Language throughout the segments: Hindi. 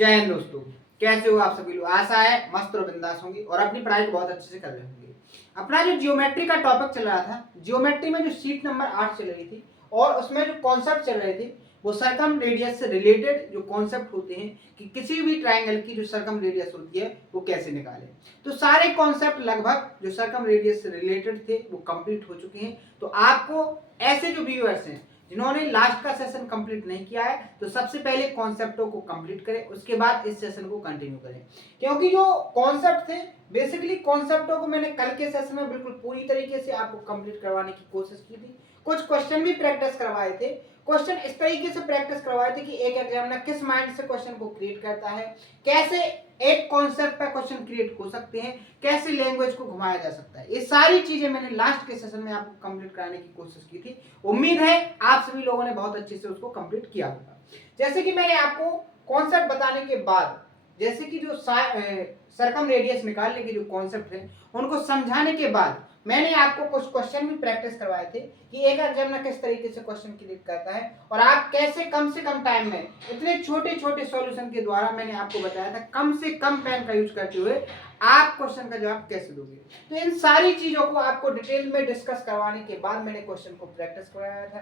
जय हिंद दोस्तों, कैसे हो आप सभी लोग। आशा है मस्त और बिंदास होंगे और अपनी पढ़ाई को बहुत अच्छे से कर रहे होंगे। अपना जो जियोमेट्री का टॉपिक चल रहा था, जियोमेट्री में जो शीट नंबर 8 चल रही थी और उसमें जो कॉन्सेप्ट चल रहे थे वो सर्कम रेडियस से रिलेटेड जो कॉन्सेप्ट होते हैं कि किसी भी ट्राइंगल की जो सर्कम रेडियस होती है वो कैसे निकालें। तो सारे कॉन्सेप्ट लगभग जो सर्कम रेडियस से रिलेटेड थे वो कंप्लीट हो चुके हैं। तो आपको ऐसे जो व्यूअर्स हैं जिन्होंने लास्ट का सेशन कंप्लीट नहीं किया है तो सबसे पहले कॉन्सेप्टों को कंप्लीट करें, उसके बाद इस सेशन को कंटिन्यू करें। क्योंकि जो कॉन्सेप्ट थे बेसिकली कॉन्सेप्टों को मैंने कल के सेशन में बिल्कुल पूरी तरीके से आपको कंप्लीट करवाने की कोशिश की थी। कुछ क्वेश्चन भी प्रैक्टिस करवाए थे। क्वेश्चन इस तरीके से प्रैक्टिस करवाए थे कि एक एग्जामिनर किस माइंड से क्वेश्चन को क्रिएट करता है, कैसे एक कॉन्सेप्ट पर क्वेश्चन क्रिएट हो सकते हैं, कैसे लैंग्वेज को घुमाया जा सकता है। ये सारी चीजें मैंने लास्ट के सेशन में आपको कंप्लीट कराने की कोशिश की थी। उम्मीद है आप सभी लोगों ने बहुत अच्छे से उसको कंप्लीट किया होगा। जैसे कि मैंने आपको कॉन्सेप्ट बताने के बाद, जैसे कि जो सर्कम रेडियस निकालने के जो कॉन्सेप्ट है उनको समझाने के बाद मैंने आपको कुछ क्वेश्चन भी प्रैक्टिस करवाए थे कि एक एग्जामिनर किस तरीके से क्वेश्चन क्रिएट करता है और आप कैसे कम से कम टाइम में इतने छोटे छोटे सॉल्यूशन के द्वारा मैंने आपको बताया था कम से कम पेन का यूज करते हुए आप क्वेश्चन का जवाब कैसे दोगे। तो इन सारी चीजों को आपको डिटेल में डिस्कस करवाने के बाद मैंने क्वेश्चन को प्रैक्टिस करवाया था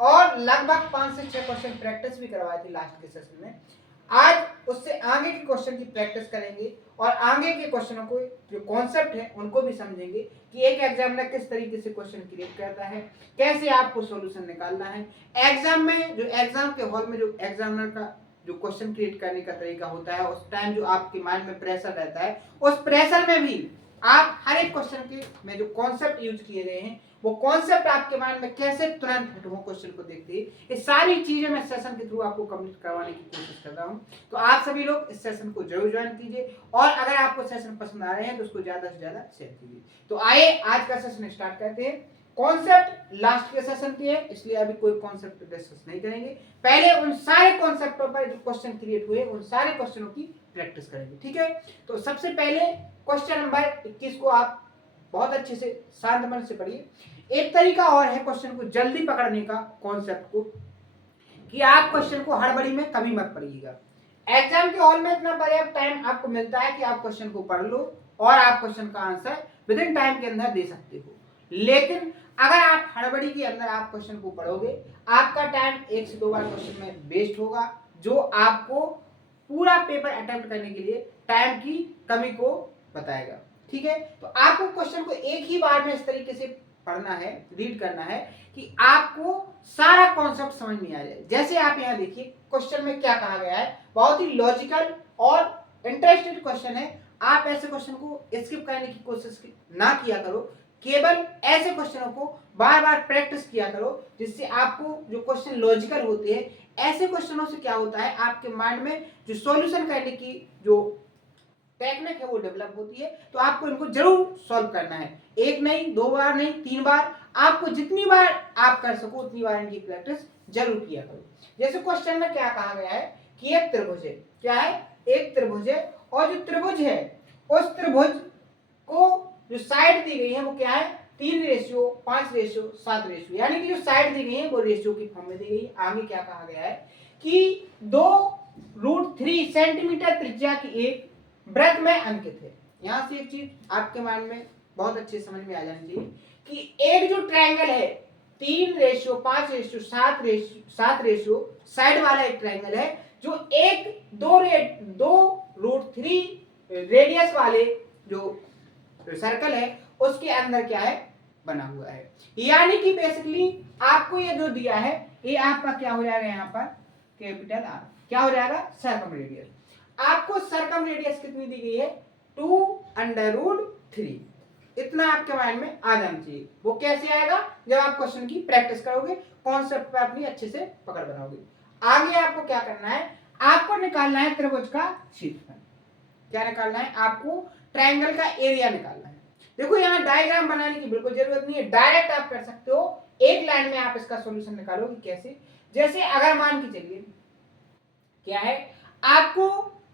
और लगभग 5 से 6 क्वेश्चन प्रैक्टिस भी करवाए थे लास्ट के सेशन में। आज उससे आगे के क्वेश्चन की प्रैक्टिस करेंगे और आगे के क्वेश्चनों को जो कॉन्सेप्ट है उनको भी समझेंगे कि एक एग्जामिनर किस तरीके से क्वेश्चन क्रिएट करता है, कैसे आपको सॉल्यूशन निकालना है। एग्जाम में जो एग्जाम के हॉल में जो एग्जामिनर का जो क्वेश्चन क्रिएट करने का तरीका होता है उस टाइम जो आपके माइंड में प्रेशर रहता है उस प्रेशर में भी आप हर एक क्वेश्चन के में जो कॉन्सेप्ट यूज किए गए हैं वो कॉन्सेप्ट आपके माइंड में कैसे तुरंत हिट हो क्वेश्चन को देखते ही, ये सारी चीजें मैं सेशन के थ्रू आपको कंप्लीट करवाने की कोशिश कर रहा हूं। तो आप सभी लोग इस सेशन को जरूर ज्वाइन कीजिए और अगर आपको सेशन पसंद आ रहे हैं तो उसको ज्यादा से ज्यादा शेयर कीजिए। तो आइए आज का सेशन स्टार्ट करते हैं। कॉन्सेप्ट लास्ट के सेशन के है इसलिए अभी कोई कॉन्सेप्ट डिस्कस नहीं करेंगे। पहले उन सारे कॉन्सेप्टों पर जो क्वेश्चन क्रिएट हुए उन सारे क्वेश्चनों की प्रैक्टिस करेंगे, ठीक है। तो सबसे पहले क्वेश्चन नंबर 21 को आप बहुत अच्छे से शांत मन से पढ़िए। एक तरीका और है क्वेश्चन को जल्दी पकड़ने का कॉन्सेप्ट को कि आप क्वेश्चन को हड़बड़ी में कभी मत पढ़िएगा। एग्जाम के हॉल में इतना पर्याप्त टाइम आपको मिलता है कि आप क्वेश्चन को पढ़ लो और आप क्वेश्चन का आंसर विद इन टाइम के अंदर दे सकते हो। लेकिन अगर आप हड़बड़ी के अंदर आप क्वेश्चन को पढ़ोगे आपका टाइम 1 से 2 बार क्वेश्चन में वेस्ट होगा जो आपको पूरा पेपर अटेम्प्ट करने के लिए टाइम की कमी को बताएगा, ठीक है। तो आपको क्वेश्चन को एक ही बार में इस तरीके से पढ़ना है, रीड करना है कि आपको सारा कॉन्सेप्ट समझ में आ जाए। जैसे आप यहाँ देखिए क्वेश्चन में क्या कहा गया है, बहुत ही लॉजिकल और इंटरेस्टेड क्वेश्चन है। आप ऐसे क्वेश्चन को स्किप करने की कोशिश ना किया करो, केवल ऐसे क्वेश्चनों को बार बार प्रैक्टिस किया करो जिससे आपको जो क्वेश्चन लॉजिकल होते हैं ऐसे क्वेश्चनों से क्या होता है आपके माइंड में जो सॉल्यूशन करने की जो टेक्निक है वो डेवलप होती है। तो आपको इनको जरूर सॉल्व करना है, एक नहीं 2 बार नहीं 3 बार, आपको जितनी बार आप कर सको उतनी बार इनकी प्रैक्टिस जरूर किया करो। जैसे क्वेश्चन में क्या कहा गया है कि एक त्रिभुज है, क्या है, एक त्रिभुज है और जो त्रिभुज है उस त्रिभुज को जो साइड दी गई है वो क्या है 3:5:7 यानी कि जो साइड दी गई है वो रेशियो की फॉर्म में दी गई है। आगे क्या कहा गया है कि 2√3 सेंटीमीटर त्रिज्या की एक वृत्त में अंकित है। यहां से एक चीज आपके माइंड में बहुत अच्छे समझ में आ जानी चाहिए कि एक जो ट्रायंगल है 3:5:7 साइड वाला एक ट्रायंगल है जो एक 2√3 रेडियस वाले जो सर्कल है उसके अंदर क्या है बना हुआ है। यानी कि बेसिकली आपको ये जो दिया है ये आपका क्या हो जाएगा यहाँ पर कैपिटल आर, क्या हो जाएगा सर्कम रेडियस। आपको सर्कम रेडियस कितनी दी गई है 2√3, इतना आपके माइंड में आ जाना चाहिए। वो कैसे आएगा जब आप क्वेश्चन की प्रैक्टिस करोगे, कॉन्सेप्ट पे अपनी अच्छे से पकड़ बनाओगे। आगे आपको क्या करना है, आपको निकालना है त्रिभुज का क्षेत्रफल। क्या निकालना है, आपको ट्रायंगल का एरिया निकालना है। देखो यहाँ डायग्राम बनाने की बिल्कुल जरूरत नहीं है, डायरेक्ट आप कर सकते हो, एक लाइन में आप इसका सॉल्यूशन निकालोगे। कैसे, जैसे अगर मान के चलिए क्या है आपको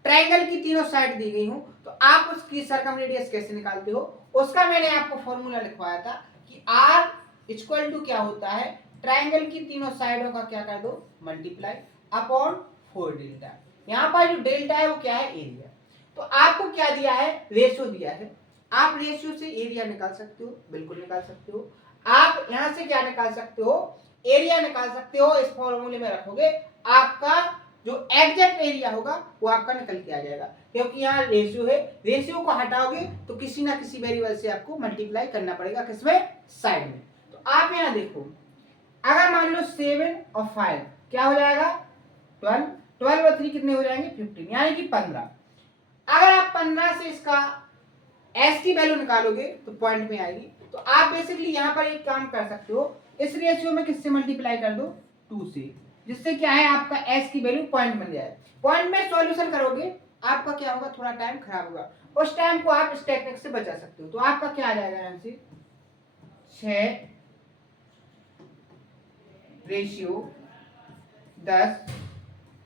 ट्रायंगल की तीनों साइड दी गई हो तो आप उसकी सर्कम रेडियस कैसे निकालते हो, उसका मैंने आपको फॉर्मूला लिखवाया था कि r इक्वल टू क्या होता है ट्रायंगल की तीनों साइडों का क्या कर दो मल्टीप्लाई अपॉन 4 डेल्टा। यहाँ पर जो डेल्टा है वो क्या है, एरिया। तो आपको क्या दिया है, रेशियो दिया है। आप रेशियो से एरिया निकाल सकते हो, बिल्कुल निकाल सकते हो। आप यहाँ से क्या निकाल सकते हो, एरिया निकाल सकते हो। इस फॉर्मूले में रखोगे, आपका जो एग्जैक्ट एरिया होगा वो आपका निकल के आ जाएगा, क्योंकि यहाँ रेशियो है। रेशियो को हटाओगे तो किसी ना किसी वेरिएबल से आपको मल्टीप्लाई करना पड़ेगा, किसमें, साइड में। तो आप यहाँ देखो, अगर मान लो 7 और 5 क्या हो जाएगा, 12, 12 और 3 कितने हो जाएंगे, 15, यानी कि 15। अगर आप 15 से इसका एस की वैल्यू निकालोगे तो पॉइंट में आएगी। तो आप बेसिकली यहाँ पर एक काम कर सकते हो, इस रेशियो में किससे मल्टीप्लाई कर दो, 2 से, जिससे क्या है आपका एस की वैल्यू पॉइंट बन जाए। पॉइंट में सॉल्यूशन करोगे, आपका क्या होगा, थोड़ा टाइम खराब होगा, उस टाइम को आप इस टेक्निक से बचा सकते हो। तो आपका क्या आ जाएगा, यहाँ से 6 रेशियो 10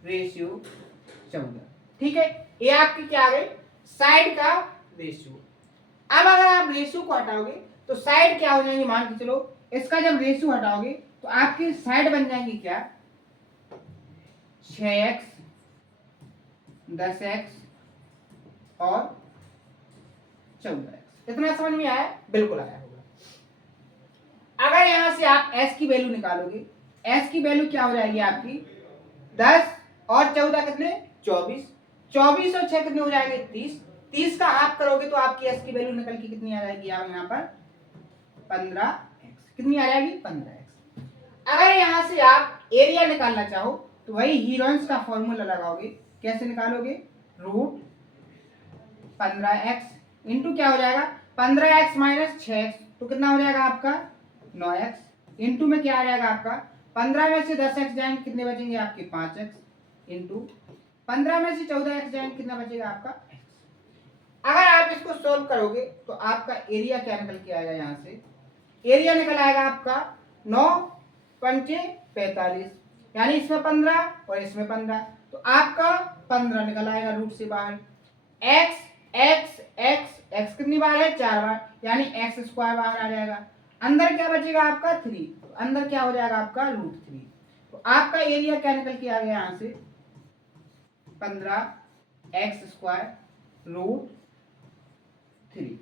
रेशियो 14, ठीक है। ये आपकी क्या आ गई, साइड का रेशियो। अब अगर आप रेशियो को हटाओगे तो साइड क्या हो जाएंगे, मान के चलो इसका जब रेशियो हटाओगे तो आपकी साइड बन जाएंगी क्या, 6x 10x और 14x। इतना समझ में आया, बिल्कुल आया होगा। अगर यहां से आप s की वैल्यू निकालोगे, s की वैल्यू क्या हो जाएगी आपकी, 10 और 14 कितने, 24, 24 और 6 कितने हो जाएंगे, 30, 30 का हाफ करोगे तो आपकी s की वैल्यू निकल के कितनी आ जाएगी, आप यहाँ पर 15x, कितनी आ जाएगी, 15x। अगर यहाँ से आप एरिया निकालना चाहो तो वही हीरोइंस का फॉर्मूला लगाओगे। कैसे निकालोगे, रूट 15x इंटू क्या हो जाएगा, 15x माइनस 6x, तो कितना हो जाएगा आपका 9x, इंटू में क्या आ जाएगा आपका 15 में से 10x जाएंगे, कितने बचेंगे आपके 5x, इंटू 15 में से 14x जाएंगे, कितना बचेगा आपका x। अगर आप इसको सोल्व करोगे तो आपका एरिया क्या निकल के आएगा, यहाँ से एरिया निकल आएगा आपका 9 पंचे 45, यानी इसमें 15 और इसमें 15, तो आपका 15 निकल आएगा रूट से बाहर। x x x x कितनी बार है, 4 बार, यानी x स्क्वायर बाहर आ जाएगा। अंदर क्या बचेगा आपका 3, तो अंदर क्या हो जाएगा आपका रूट 3। तो आपका एरिया क्या निकल के आ गया, यहाँ से 15x स्क्वायर रूट 3,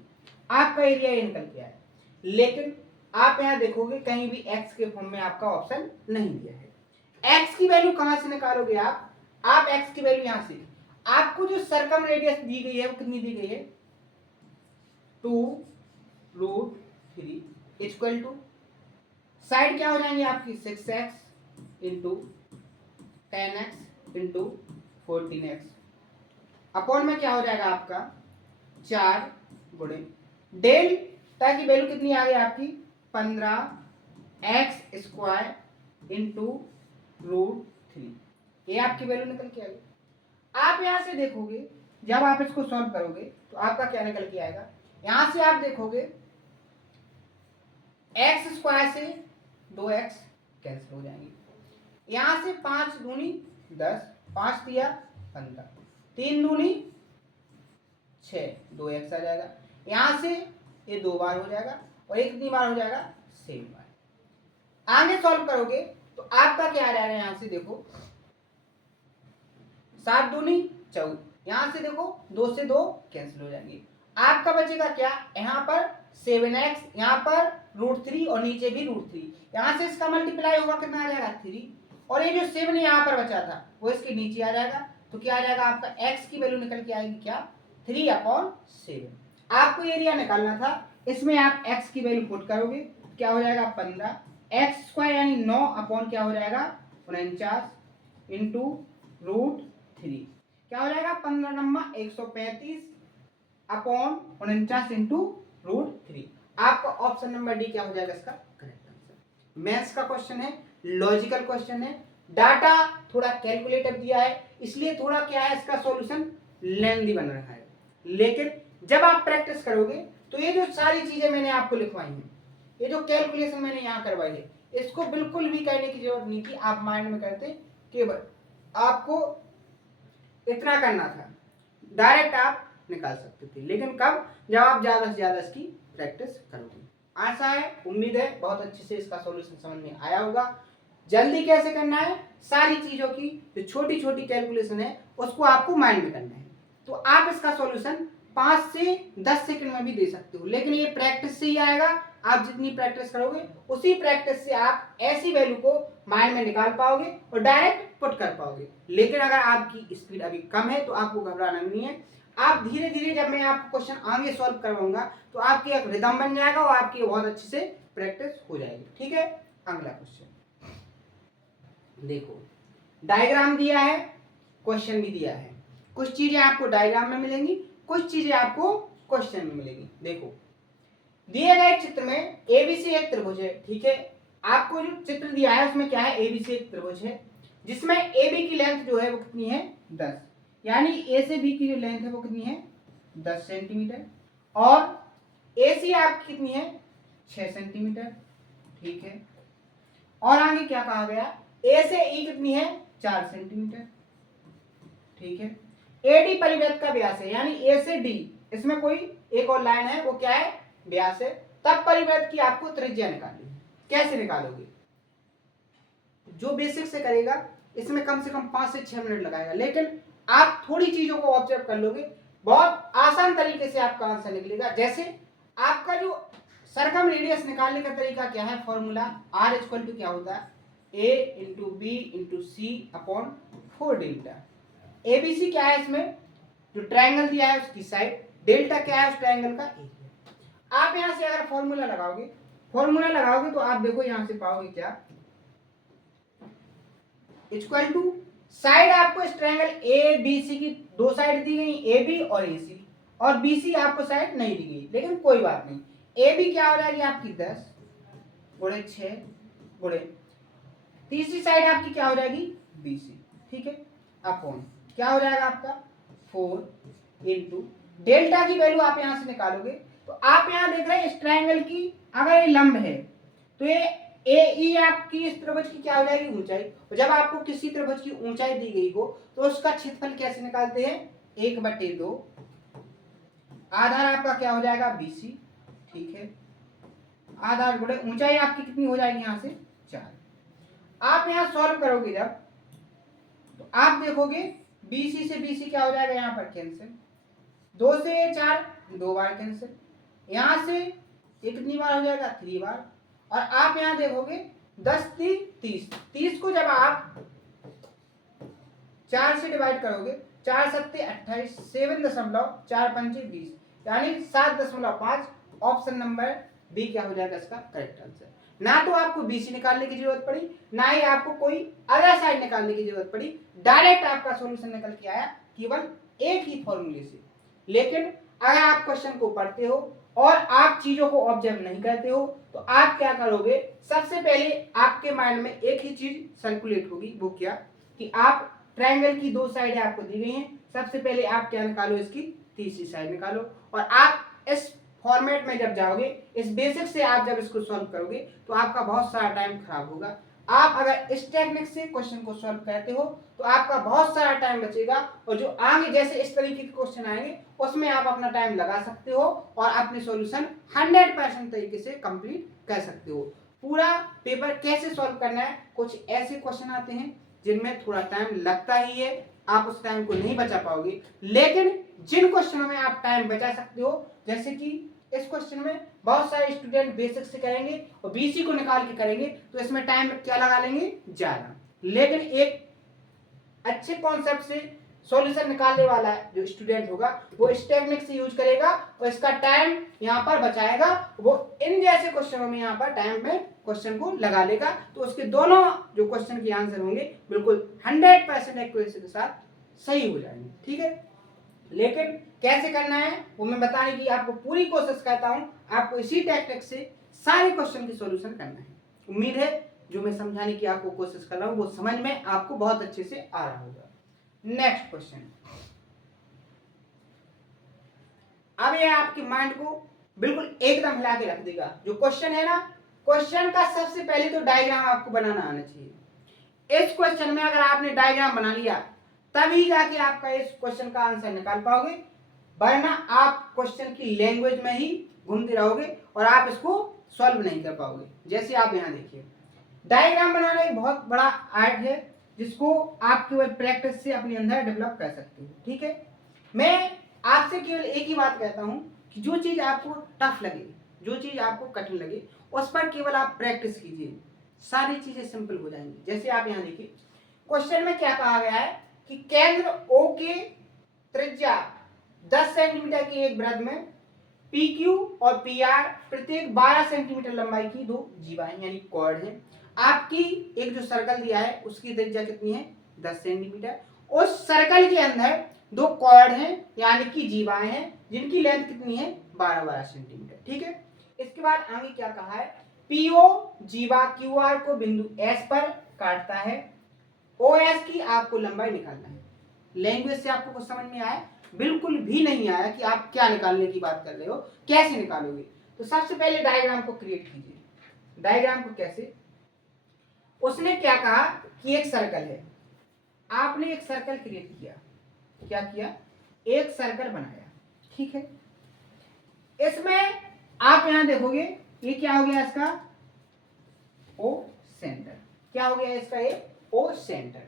आपका एरिया ये निकल के आया। लेकिन आप यहाँ देखोगे कहीं भी x के फॉर्म में आपका ऑप्शन नहीं दिया है। x की वैल्यू कहां से निकालोगे आप x की वैल्यू यहाँ से, आपको जो सर्कम रेडियस दी गई है वो कितनी दी गई है, 2√3 इक्वल टू साइड क्या हो जाएंगे आपकी 6x into 10x into 14x, upon में क्या हो जाएगा आपका 4 गुणे डेल्टा की वैल्यू कितनी आ गई आपकी 15x स्क्वायर इंटू √3, ये आपकी वैल्यू निकल के आ गई। आप यहां से देखोगे, जब आप इसको सॉल्व करोगे तो आपका क्या निकल के आएगा, यहां से आप देखोगे x स्क्वायर से 2x कैंसिल हो जाएंगे, यहां से 5 दूनी 10, 5 दिया 15, 3 दूनी 6, 2x आ जाएगा। यहां से ये 2 बार हो जाएगा और एक कितनी बार हो जाएगा, 7 बार। आगे सॉल्व करोगे तो आपका क्या आ जाएगा, यहां से देखो 7 दूनी 14, यहां से देखो 2 से 2 कैंसिल हो जाएंगे, आपका बचेगा क्या, यहाँ पर 7x, यहाँ पर √3 और नीचे भी √3, यहाँ से इसका मल्टीप्लाई होगा कितना आ जाएगा 3, और ये जो 7 यहाँ पर बचा था वो इसके नीचे आ जाएगा। तो क्या आ जाएगा आपका x की वैल्यू निकल के आएगी क्या, 3/7। आपको एरिया निकालना था, इसमें आप x की वैल्यू पुट करोगे क्या हो जाएगा 15, x स्क्वायर यानी 9 अपॉन क्या हो जाएगा 49 इंटू √3, क्या हो जाएगा 15 नंबर 135 अपॉन 49 इंटू √3। आपका ऑप्शन नंबर डी क्या हो जाएगा इसका करेक्ट आंसर। मैथ्स का क्वेश्चन है, लॉजिकल क्वेश्चन है, डाटा थोड़ा कैलकुलेटिव दिया है, इसलिए थोड़ा क्या है इसका सॉल्यूशन लेंथी बन रहा है। लेकिन जब आप प्रैक्टिस करोगे तो ये जो सारी चीजें मैंने आपको लिखवाई हैं, ये जो कैलकुलेशन मैंने यहाँ करवाई है, इसको बिल्कुल भी करने की जरूरत नहीं थी, आप माइंड में करते, केवल आपको इतना करना था, डायरेक्ट आप निकाल सकते थे। लेकिन कब, जब आप ज्यादा से ज्यादा इसकी प्रैक्टिस करोगे। आशा है, उम्मीद है बहुत अच्छे से इसका सॉल्यूशन समझ में आया होगा। जल्दी कैसे करना है सारी चीजों की जो छोटी छोटी कैलकुलेशन है उसको आपको माइंड में करना है। तो आप इसका सॉल्यूशन 5 से 10 सेकंड में भी दे सकते हो, लेकिन ये प्रैक्टिस से ही आएगा। आप जितनी प्रैक्टिस करोगे उसी प्रैक्टिस से आप ऐसी वैल्यू को माइंड में निकाल पाओगे और डायरेक्ट पुट कर पाओगे। लेकिन अगर आपकी स्पीड अभी कम है तो आपको घबराना नहीं है। आप धीरे धीरे, जब मैं आपको क्वेश्चन आगे सॉल्व करवाऊंगा तो आपकी एक रिदम बन जाएगा और आपकी बहुत अच्छे से प्रैक्टिस हो जाएगी। ठीक है, अगला क्वेश्चन देखो, डायग्राम दिया है, क्वेश्चन भी दिया है। कुछ चीजें आपको डायग्राम में मिलेंगी, कुछ चीजें आपको क्वेश्चन में मिलेंगी। देखो, दिए गए चित्र में एबीसी एक त्रिभुज है। ठीक है, आपको जो चित्र दिया है उसमें क्या है, एबीसी एक त्रिभुज है जिसमें एबी की लेंथ जो है वो कितनी है, 10, यानी ए से बी की जो लेंथ है वो कितनी है, 10 सेंटीमीटर, और ए सी आपकी कितनी है, 6 सेंटीमीटर। ठीक है, और आगे क्या कहा गया, ए से ई कितनी है, 4 सेंटीमीटर। ठीक है, एडी परिवृत्त का व्यास है, यानी ए से डी, इसमें कोई एक और लाइन है वो क्या है, व्यास है। तब परिवृत्त की आपको त्रिज्या निकालनी है। कैसे निकालोगे, जो बेसिक से करेगा इसमें कम से कम 5 से 6 मिनट लगाएगा, लेकिन आप थोड़ी चीजों को ऑब्जर्व कर लोगे, बहुत आसान तरीके से आपका आंसर निकलेगा। जैसे आपका जो सरकम रेडियस निकालने का तरीका क्या है, फॉर्मूला आर इक्वल टू क्या होता है, ए इंटू बी इंटू सी अपॉन 4 डेल्टा। एबीसी क्या है, इसमें जो ट्रायंगल दिया है उसकी साइड, डेल्टा क्या है उस ट्रायंगल का एरिया। आप यहां से अगर फॉर्मूला लगाओगे तो आप देखो यहां से पाओगे क्या, इक्वल टू, साइड आपको इस ट्रायंगल ए बी सी की दो साइड दी गई, ए बी और ए सी, और बी सी आपको साइड नहीं दी गई, लेकिन कोई बात नहीं। ए बी क्या हो जाएगी आपकी 10 गुणे 6 गुणे, तीसरी साइड आपकी क्या हो जाएगी, बी सी। ठीक है, अपॉन क्या हो जाएगा आपका 4 इंटू डेल्टा की वैल्यू आप यहां से निकालोगे तो आप यहां देख रहे हैं इस ट्रायंगल की अगर ये लंब है तो ये ए ई आपकी इस त्रिभुज की क्या हो जाएगी, ऊंचाई। और जब आपको किसी त्रिभुज की ऊंचाई दी गई हो तो उसका क्षेत्रफल कैसे निकालते हैं, 1/2, आधार आपका क्या हो जाएगा, BC। ठीक है, आधार गुणे ऊंचाई आपकी कितनी हो जाएगी यहाँ से 4। आप यहाँ सॉल्व करोगे जब तो आप देखोगे BC से BC क्या हो जाएगा, यहाँ पर कैंसिल, 2 से 4 2 बार कैंसिल, यहाँ से ये कितनी बार हो जाएगा, 3 बार, और आप यहां देखोगे 10 30, 30 को जब आप 4 से डिवाइड करोगे, 4 सत्ते 28, 7.4 पंचे 20, यानी 7.5। ऑप्शन नंबर बी क्या हो जाएगा इसका करेक्ट आंसर। ना तो आपको बीसी निकालने की जरूरत पड़ी, ना ही आपको कोई अदर साइड निकालने की जरूरत पड़ी, डायरेक्ट आपका सॉल्यूशन निकल के आया केवल एक ही फॉर्मूले से। लेकिन अगर आप क्वेश्चन को पढ़ते हो और आप चीजों को ऑब्जर्व नहीं करते हो तो आप क्या करोगे, सबसे पहले आपके माइंड में एक ही चीज सर्कुलेट होगी, वो क्या, कि आप ट्रायंगल की 2 साइडें आपको दी गई हैं, सबसे पहले आप क्या निकालो, इसकी तीसरी साइड निकालो। और आप इस फॉर्मेट में जब जाओगे, इस बेसिक से आप जब इसको सॉल्व करोगे तो आपका बहुत सारा टाइम खराब होगा। आप अगर इस टेक्निक से क्वेश्चन को सॉल्व करते हो तो आपका बहुत सारा टाइम बचेगा, और जो आगे जैसे इस तरीके के क्वेश्चन आएंगे उसमें आप अपना टाइम लगा सकते हो और अपने सॉल्यूशन 100% तरीके से कंप्लीट कर सकते हो। पूरा पेपर कैसे सॉल्व करना है, कुछ ऐसे क्वेश्चन आते हैं जिनमें थोड़ा टाइम लगता ही है, आप उस टाइम को नहीं बचा पाओगे, लेकिन जिन क्वेश्चनों में आप टाइम बचा सकते हो, जैसे कि इस क्वेश्चन में बहुत सारे स्टूडेंट बेसिक से करेंगे और बीसी को निकाल के करेंगे तो इसमें टाइम क्या लगा लेंगे, ज्यादा, लेकिन एक अच्छे कॉन्सेप्ट से सॉल्यूशन निकालने वाला जो स्टूडेंट होगा वो इस टेक्निक से यूज करेगा और इसका टाइम यहाँ पर बचाएगा, वो इन जैसे क्वेश्चनों में यहाँ पर टाइम में क्वेश्चन को लगा लेगा, तो उसके दोनों जो क्वेश्चन के आंसर होंगे बिल्कुल 100% एक्यूरेसी के साथ सही हो जाएंगे। ठीक है, लेकिन कैसे करना है वो मैं बताने की आपको पूरी कोशिश करता हूँ, आपको इसी टेक्निक से सारे क्वेश्चन की सॉल्यूशन करना है। उम्मीद है जो मैं समझाने की आपको कोशिश कर रहा हूँ वो समझ में आपको बहुत अच्छे से आ रहा होगा। नेक्स्ट क्वेश्चन, अब ये आपके माइंड को बिल्कुल एकदम हिला के रख देगा। जो क्वेश्चन है ना, क्वेश्चन का सबसे पहले तो डायग्राम आपको बनाना आना चाहिए। इस क्वेश्चन में अगर आपने डायग्राम बना लिया तभी जाके आपका इस क्वेश्चन का आंसर निकाल पाओगे, वरना आप क्वेश्चन की लैंग्वेज में ही घूमते रहोगे और आप इसको सॉल्व नहीं कर पाओगे। जैसे आप यहाँ देखिए, डायग्राम बनाना एक बहुत बड़ा आर्ट है, जिसको आप केवल प्रैक्टिस से अपने अंदर डेवलप कर सकते हो। ठीक है, मैं आपसे केवल एक ही बात कहता हूं कि जो चीज आपको टफ लगे, जो चीज आपको कठिन लगे, उस पर केवल आप प्रैक्टिस कीजिए, सारी चीजें सिंपल हो जाएंगी। जैसे आप यहाँ देखिए क्वेश्चन में क्या कहा गया है कि केंद्र ओ के त्रिज्या 10 सेंटीमीटर की एक वृत्त में पी क्यू और पी आर प्रत्येक 12 सेंटीमीटर लंबाई की दो जीवाएं यानी कॉर्ड हैं। आपकी एक जो सर्कल दिया है उसकी त्रिज्या कितनी है 10 सेंटीमीटर। उस सर्कल के अंदर दो कॉर्ड हैं यानी कि जीवाएं हैं जिनकी लेंथ कितनी है 12-12 सेंटीमीटर। ठीक है, इसके बाद आगे क्या कहा है, पीओ जीवा क्यू आर को बिंदु एस पर काटता है, ओ एस की आपको लंबाई निकालना है। लैंग्वेज से आपको कुछ समझ में आया? बिल्कुल भी नहीं आया कि आप क्या निकालने की बात कर रहे हो, कैसे निकालोगे? तो सबसे पहले डायग्राम को क्रिएट कीजिए। डायग्राम को कैसे? उसने क्या कहा कि एक सर्कल है, आपने एक सर्कल क्रिएट किया, क्या किया, एक सर्कल बनाया। ठीक है, इसमें आप यहां देखोगे ये क्या हो गया इसका ओ सेंटर, क्या हो गया इसका ये ओ सेंटर।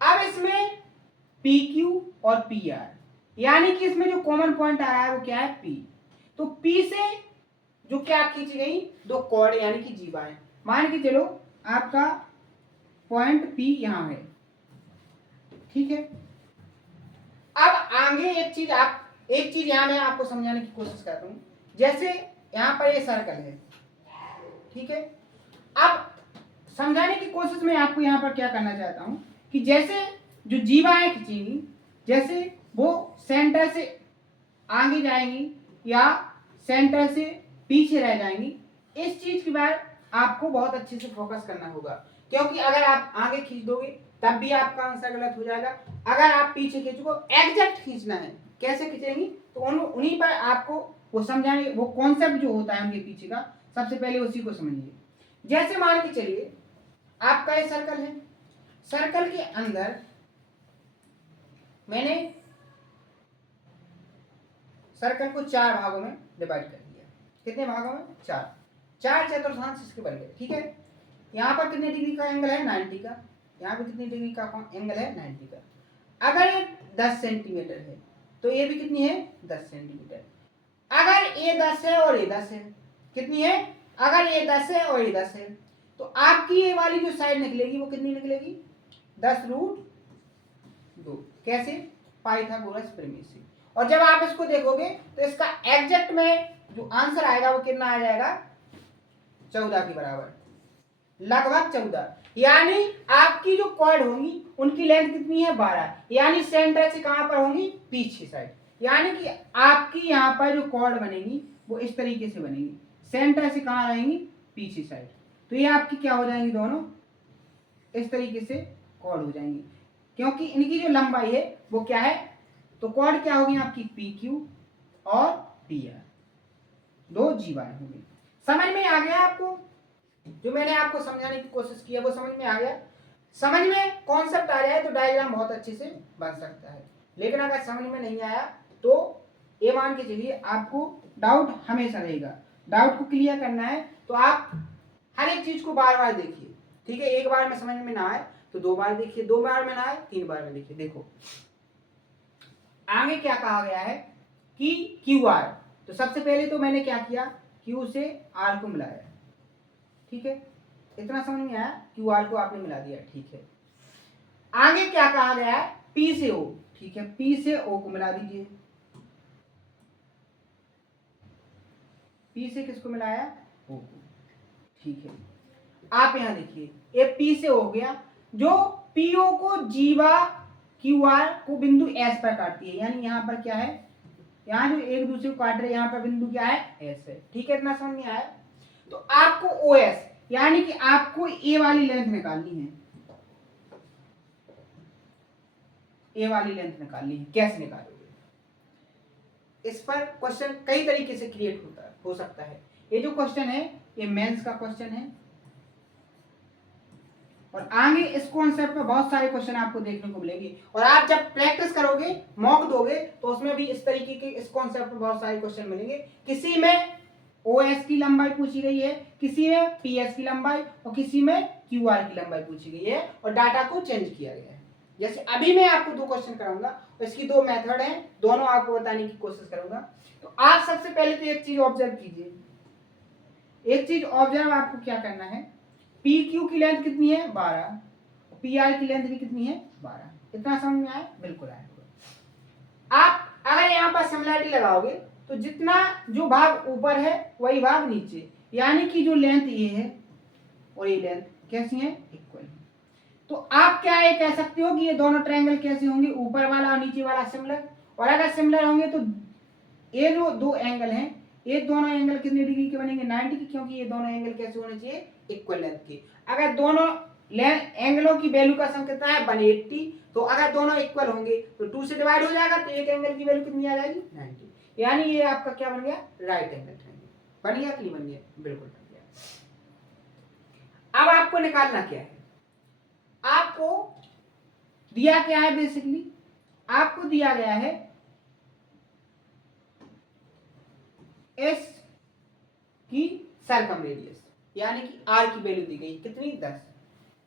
अब इसमें पी क्यू और पी आर यानी कि इसमें जो कॉमन पॉइंट आ रहा है वो क्या है पी। तो पी से जो क्या खींची गई दो कॉर्ड यानी कि जीवाएं, मान के चलो आपका पॉइंट पी यहां है। ठीक है, अब आगे एक चीज यहां मैं आपको समझाने की कोशिश करता हूं। जैसे यहां पर ये सर्कल है, ठीक है, अब समझाने की कोशिश में आपको यहां पर क्या करना चाहता हूं कि जैसे जो जीवाएं खींचेंगी, जैसे वो सेंटर से आगे जाएंगी या सेंटर से पीछे रह जाएंगी, इस चीज की बार आपको बहुत अच्छे से फोकस करना होगा, क्योंकि अगर आप आगे खींच दोगे तब भी आपका आंसर गलत हो जाएगा। अगर आप पीछे खींचोगे, एग्जैक्ट खींचना है, कैसे खींचेंगी तो उन्हीं पर आपको वो समझाएंगे, वो कॉन्सेप्ट जो होता है उनके पीछे का, सबसे पहले उसी को समझिए। जैसे मान के चलिए आपका ये सर्कल है, सर्कल के अंदर मैंने सर्कल को 4 भागों में डिवाइड कर दिया। कितने भागों में? 4 चतुर्थांश इसके बन गए। ठीक है, यहाँ पर कितने डिग्री का एंगल है 90 का, यहाँ पे कितने डिग्री का एंगल है 90 का। अगर ये 10 सेंटीमीटर है तो ये भी कितनी है 10 सेंटीमीटर। अगर ये 10 है और ये 10 है, कितनी है, अगर ये 10 है और ये 10 है, तो आपकी ये वाली जो साइड निकलेगी वो कितनी निकलेगी 10√2। कैसे? पाइथागोरस प्रमेय से। और जब आप इसको देखोगे तो इसका एग्जैक्ट में जो आंसर आएगा वो कितना आ जाएगा 14 के बराबर, लगभग 14। यानी आपकी जो कॉर्ड होंगी उनकी लेंथ कितनी है 12, यानी सेंटर से कहां पर होंगी पीछे साइड। यानी कि आपकी यहाँ पर जो कॉर्ड बनेगी वो इस तरीके से बनेगी, सेंटर से कहां रहेंगी पीछे साइड। तो ये आपकी क्या हो जाएंगी, दोनों इस तरीके से कॉर्ड हो जाएंगी, क्योंकि इनकी जो लंबाई है वो क्या है, तो कॉर्ड क्या होगी आपकी पी क्यू और पी आर, दो जीवाएं होंगी। समझ में आ गया आपको? जो मैंने आपको समझाने की कोशिश की है वो समझ में आ गया? समझ में कॉन्सेप्ट आ जाए तो डायग्राम बहुत अच्छे से बन सकता है, लेकिन अगर समझ में नहीं आया तो ये मान के चलिए आपको डाउट हमेशा रहेगा। डाउट को क्लियर करना है तो आप हर एक चीज को बार बार देखिए। ठीक है, एक बार में समझ में ना आए तो 2 बार देखिए, 2 बार में ना आए 3 बार में देखिए। देखो आगे क्या कहा गया है कि क्यू आर, तो सबसे पहले तो मैंने क्या किया, क्यू से आर को मिलाया। ठीक है, इतना समझ में आया, क्यू आर को आपने मिला दिया। ठीक है, आगे क्या कहा गया है, पी से ओ। ठीक है, पी से ओ को मिला दीजिए। पी से किसको मिलाया, ओ को। ठीक है, आप यहां देखिए ये पी से हो गया, जो पीओ को जीवा क्यू आर को बिंदु एस पर काटती है, यानी यहां पर क्या है, यहां जो एक दूसरे को काट रहे, यहां पर बिंदु क्या है एस है। ठीक है, इतना समझ में आया? तो आपको ओ एस यानी कि आपको ए वाली लेंथ निकालनी है, ए वाली लेंथ निकालनी है। कैसे निकालोगे? इस पर क्वेश्चन कई तरीके से क्रिएट हो सकता है। ये जो क्वेश्चन है ये मेंस का क्वेश्चन है, और आगे इस कॉन्सेप्ट में बहुत सारे क्वेश्चन आपको देखने को मिलेंगे, और आप जब प्रैक्टिस करोगे, मॉक दोगे, तो उसमें भी इस तरीके के इस कॉन्सेप्ट में बहुत सारे क्वेश्चन मिलेंगे। किसी में OS की लंबाई पूछी गई है, किसी में PS की लंबाई, और किसी में क्यू आर की लंबाई पूछी गई है और डाटा को चेंज किया गया है। जैसे अभी मैं आपको 2 क्वेश्चन कराऊंगा, इसकी 2 मेथड हैं, दोनों आपको बताने की कोशिश करूंगा। तो आप सबसे पहले तो एक चीज ऑब्जर्व कीजिए, एक चीज ऑब्जर्व आपको क्या करना है, पी क्यू की लेंथ कितनी है 12, पी आर की लेंथ भी कितनी है 12। इतना समझ में आया? बिल्कुल आया। आप अगर यहाँ पर सिमिलरिटी लगाओगे तो जितना जो भाग ऊपर है वही भाग नीचे, यानी कि जो लेंथ ये है और ये लेंथ कैसी है, इक्वल। तो आप क्या ये कह सकते हो कि ये दोनों ट्रायंगल कैसे होंगे, ऊपर वाला और नीचे वाला सिमिलर। और अगर सिमिलर होंगे तो ये जो 2 एंगल हैं, ये दोनों एंगल कितने डिग्री के बनेंगे, 90 के, क्योंकि ये दोनों एंगल कैसे होने चाहिए, इक्वल लेंथ के। अगर दोनों एंगलों की वैल्यू का सम कितना है 180, तो अगर दोनों इक्वल होंगे तो 2 से डिवाइड हो जाएगा, तो एक एंगल की वैल्यू कितनी आ जाएगी 90, यानी ये आपका क्या बन गया, राइट एंगल ट्रायंगल। बन गया कि नहीं बन गया, बिल्कुल बन गया। अब आपको निकालना क्या है, आपको दिया क्या है, बेसिकली आपको दिया गया है एस की सरकम रेडियस, यानी कि आर की वैल्यू दी गई कितनी 10।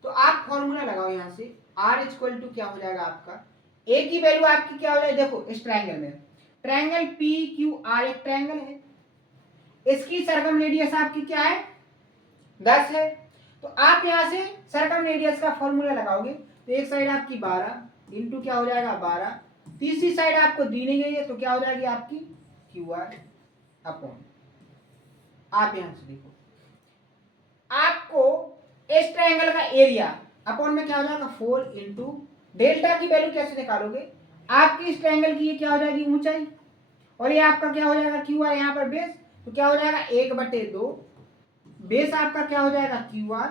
तो आप फॉर्मूला लगाओ यहां से, आर इक्वल टू क्या हो जाएगा आपका, ए की वैल्यू आपकी क्या हो जाएगी, देखो इस ट्रायंगल में ट्रायंगल पी क्यू आर एक ट्रायंगल है, इसकी सरकम रेडियस आपकी क्या है 10 है। तो आप यहां से सरकम रेडियस का फॉर्मूला लगाओगे, तो एक साइड आपकी 12 इंटू क्या हो जाएगा 12, तीसरी साइड आपको दी नहीं गई है तो क्या हो जाएगी आपकी क्यू आर अपॉन, आप यहां से देखो आपको इस ट्रायंगल का एरिया अपॉन में क्या हो जाएगा 4 इंटू डेल्टा की वैल्यू कैसे निकालोगे, आपकी इस ट्रायंगल की ये क्या हो जाएगी ऊंचाई, और ये आपका क्या हो जाएगा क्यू आर, यहाँ पर बेस, तो क्या हो जाएगा 1/2, बेस आपका क्या हो जाएगा क्यू आर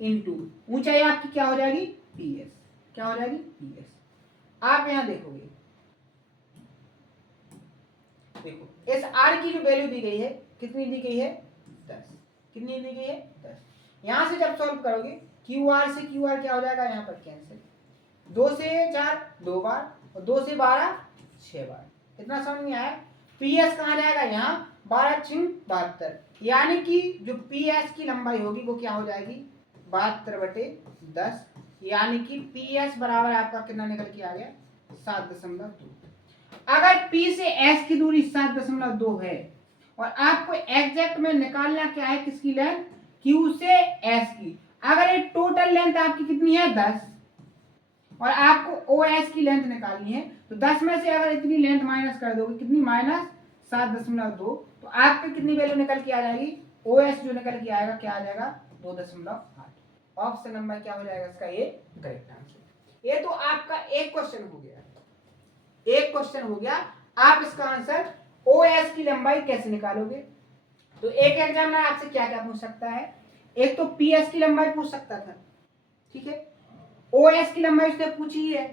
इंटू ऊंचाई आपकी क्या हो जाएगी पी एस, क्या हो जाएगी पी एस। आप यहां देखोगे, देखो इस आर की जो वैल्यू दी गई है कितनी दी गई है 10, कितनी दी गई है 10। यहां से जब सॉल्व करोगे क्यू आर से क्यू आर क्या हो जाएगा यहाँ पर कैंसिल, 2 से 4 2 बार और 2 से 12 6 बार। इतना समझ में आया? पी एस कहाँ जाएगा, यहाँ 12 6 72, यानी कि जो पी एस की लंबाई होगी वो क्या हो जाएगी 72/10, यानी कि पी एस बराबर आपका कितना निकल के आ गया 7.2। अगर P से S की दूरी 7.2 है और आपको एग्जैक्ट में निकालना क्या है किसकी लेंथ, Q से S की, अगर ये टोटल लेंथ आपकी कितनी है 10 और आपको OS की लेंथ निकालनी है, तो 10 में से अगर इतनी लेंथ माइनस कर दोगे, कितनी -7.2, तो आपकी कितनी वैल्यू निकल के आ जाएगी, OS जो निकल के आएगा क्या आ जाएगा 2.8। ऑप्शन नंबर क्या हो जाएगा इसका, ये करेक्ट आंसर। ये तो आपका एक क्वेश्चन हो गया, एक क्वेश्चन हो गया। आप इसका आंसर OS की लंबाई कैसे निकालोगे, तो एक एग्जामिनर आपसे क्या क्या पूछ सकता है, एक तो PS की लंबाई पूछ सकता था, ठीक है, OS की लंबाई उसने पूछी ही है।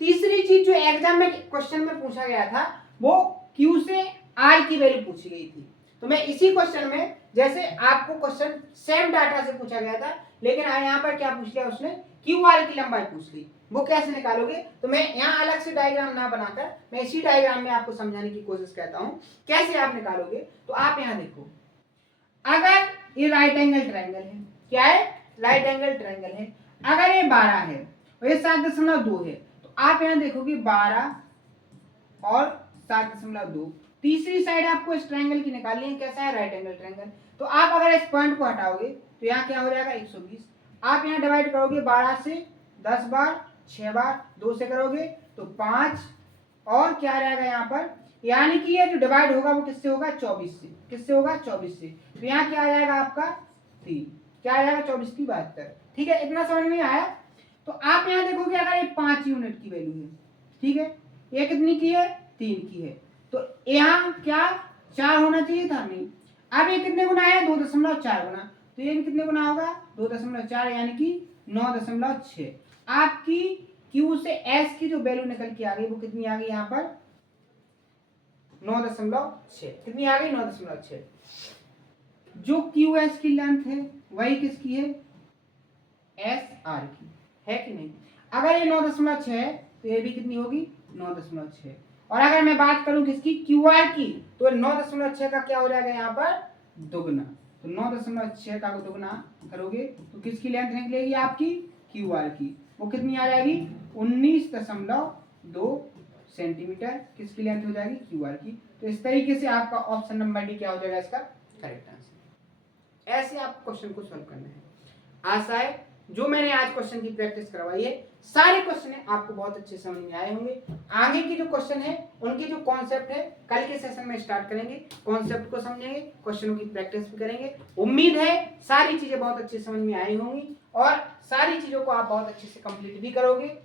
तीसरी चीज जो एग्जाम में क्वेश्चन में पूछा गया था वो Q से R की वैल्यू पूछी गई थी। तो मैं इसी क्वेश्चन में, जैसे आपको क्वेश्चन सेम डाटा से पूछा गया था, लेकिन यहाँ पर क्या पूछ लिया उसने, QR की लंबाई पूछ ली, वो कैसे निकालोगे, तो मैं यहाँ अलग से डायग्राम ना बनाकर मैं इसी डायग्राम में आपको समझाने की कोशिश करता हूँ कैसे आप निकालोगे। तो आप यहाँ देखो, अगर ये राइट एंगल ट्रायंगल है, क्या है राइट एंगल ट्रायंगल है, अगर ये 12 है और ये 7.2 है, तो आप यहाँ देखोगे 12 और 7.2, तीसरी साइड आपको इस ट्रायंगल की निकालनी है, कैसा है राइट एंगल ट्रायंगल। तो आप अगर इस पॉइंट को हटाओगे तो यहाँ क्या हो जाएगा 120, आप यहाँ डिवाइड करोगे 12 से 10 बार 6 बार, 2 से करोगे तो 5 और क्या रहेगा यहाँ पर, यानी कि ये जो डिवाइड होगा वो किससे होगा 24 से, किससे होगा 24 से, तो यहाँ क्या आ जाएगा आपका 3, क्या आ जाएगा 24 की 72। ठीक है, इतना समझ में आया। तो आप यहाँ देखोगे अगर ये 5 यूनिट की वैल्यू है, ठीक है, ये कितनी की है 3 की है, तो यहाँ क्या 4 होना चाहिए था, नहीं। अब ये कितने गुना है 2.4 गुना, तो ये भी कितने गुना होगा 2.4, यानी कि 9.6। आपकी Q से S की जो वैल्यू निकल के आ गई वो कितनी आ गई यहाँ पर 9.6, कितनी आ गई 9.6। जो QS की लेंथ है वही किसकी है SR की है कि नहीं। अगर ये 9.6 है तो ये भी कितनी होगी 9.6, और अगर मैं बात करूं किसकी QR की, तो 9.6 का क्या हो जाएगा यहाँ पर दुगना, तो 9.6 का दोगुना करोगे तो किसकी लेंथ निकलेगी आपकी क्यू आर की, वो कितनी आ जाएगी 19.2 सेंटीमीटर किसकी लेंथ हो जाएगी क्यू आर की। तो इस तरीके से आपका ऑप्शन नंबर डी क्या हो जाएगा इसका करेक्ट आंसर। ऐसे आप क्वेश्चन को सॉल्व करना है। आशा है जो मैंने आज क्वेश्चन की प्रैक्टिस करवाई है सारे क्वेश्चन आपको बहुत अच्छे समझ में आए होंगे। आगे के जो क्वेश्चन है उनकी जो कॉन्सेप्ट है कल के सेशन में स्टार्ट करेंगे, कॉन्सेप्ट को समझेंगे, क्वेश्चनों की प्रैक्टिस भी करेंगे। उम्मीद है सारी चीजें बहुत अच्छे समझ में आई होंगी और सारी चीजों को आप बहुत अच्छे से कंप्लीट भी करोगे।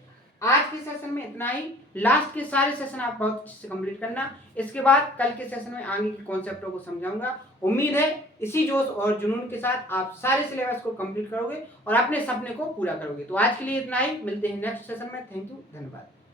आज के सेशन में इतना ही, लास्ट के सारे सेशन आप बहुत अच्छे से कंप्लीट करना। इसके बाद कल के सेशन में आगे के कॉन्सेप्टों को समझाऊंगा। उम्मीद है इसी जोश और जुनून के साथ आप सारे सिलेबस को कंप्लीट करोगे और अपने सपने को पूरा करोगे। तो आज के लिए इतना ही, मिलते हैं नेक्स्ट सेशन में। थैंक यू, धन्यवाद।